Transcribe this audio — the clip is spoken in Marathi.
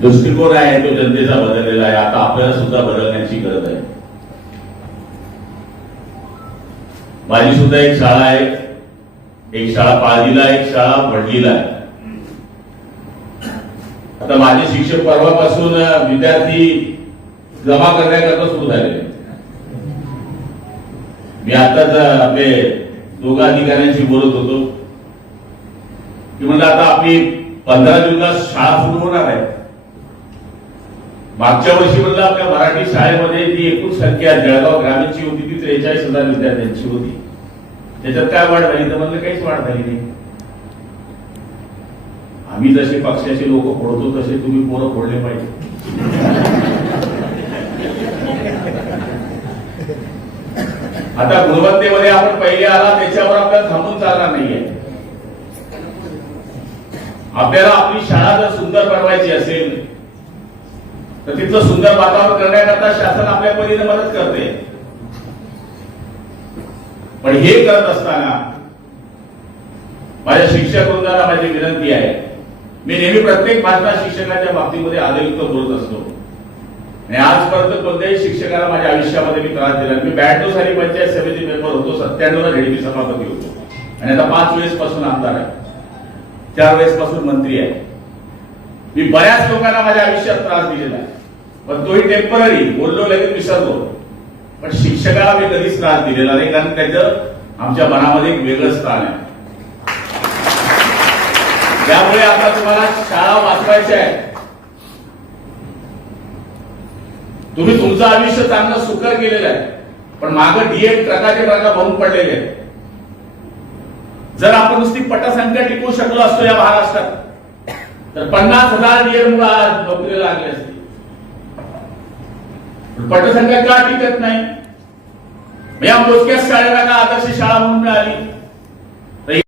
दृष्टिकोन आहे तो जनतेचा बदललेला आहे. आता आपल्याला सुद्धा बदलण्याची गरज आहे. माझी सुद्धा एक शाळा आहे, एक शाळा पाळजीला, एक शाळा वडलीला आहे. आता माझे शिक्षक परवापासून विद्यार्थी जमा करण्याकरता सुरू झाले. मी आताच आपले दोघा अधिकाऱ्यांशी बोलत होतो की म्हणजे आता आपली 15 जूनला शाळा सुरू होणार आहे. मागच्या वर्षी म्हणलं आपल्या मराठी शाळेमध्ये जी एकूण संख्या जळगाव ग्रामीणची होती ती 43,000 विद्यार्थ्यांची होती. त्याच्यात काय वाढ झाली तर म्हणलं काहीच वाढ झाली नाही. आम्ही जसे पक्षाचे लोक फोडतो तसे तुम्ही पोरं फोडले पाहिजे. आता गुणवत्तेमध्ये आपण पहिले आला त्याच्यावर आपल्याला थांबून चालणार नाहीये. आपल्याला आपली शाळा जर सुंदर बनवायची असेल तर तिथलं सुंदर वातावरण करण्याकरता शासन आपल्या परीने मदत करते. पण हे करत असताना माझ्या शिक्षक वृंदाला माझी विनंती आहे. मी नेहमी प्रत्येक भाषणात शिक्षकाच्या बाबतीमध्ये आदरयुक्त बोलत असतो आणि आजपर्यंत कोणत्याही शिक्षकाला माझ्या आयुष्यामध्ये मी त्रास दिला. मी 92 साली पंचायत समिती मेंबर होतो, 97 ला झेडपी सभापती होतो आणि आता 5 वेळेस पासून आमदार आहे, 4 वेळेस पासून मंत्री आहे. मी बऱ्याच लोकांना माझ्या आयुष्यात त्रास दिलेला आहे, पण तोही टेम्पररी, बोललो लगेच विसरलो. पण शिक्षकाला मी कधीच त्रास दिलेला नाही, कारण त्याचं आमच्या मनामध्ये एक वेगळं स्थान आहे. त्यामुळे आता तुम्हाला शाळा वाचवायची आहे. तुम्ही तुमचं आयुष्य चांगलं सुकर केलेलं आहे, पण मागं डीएड ट्रकाचे ट्रका भरून पडलेले आहेत. जर आपण नुसती पटसंख्या टिकवू शकलो असतो या महाराष्ट्रात तर 50,000 डीएड मुलं आज नोकरीला लागले असते. पटसंख्या का टिकत नाही? या मोजक्याच शाळेला का आदर्श शाळा म्हणून मिळाली?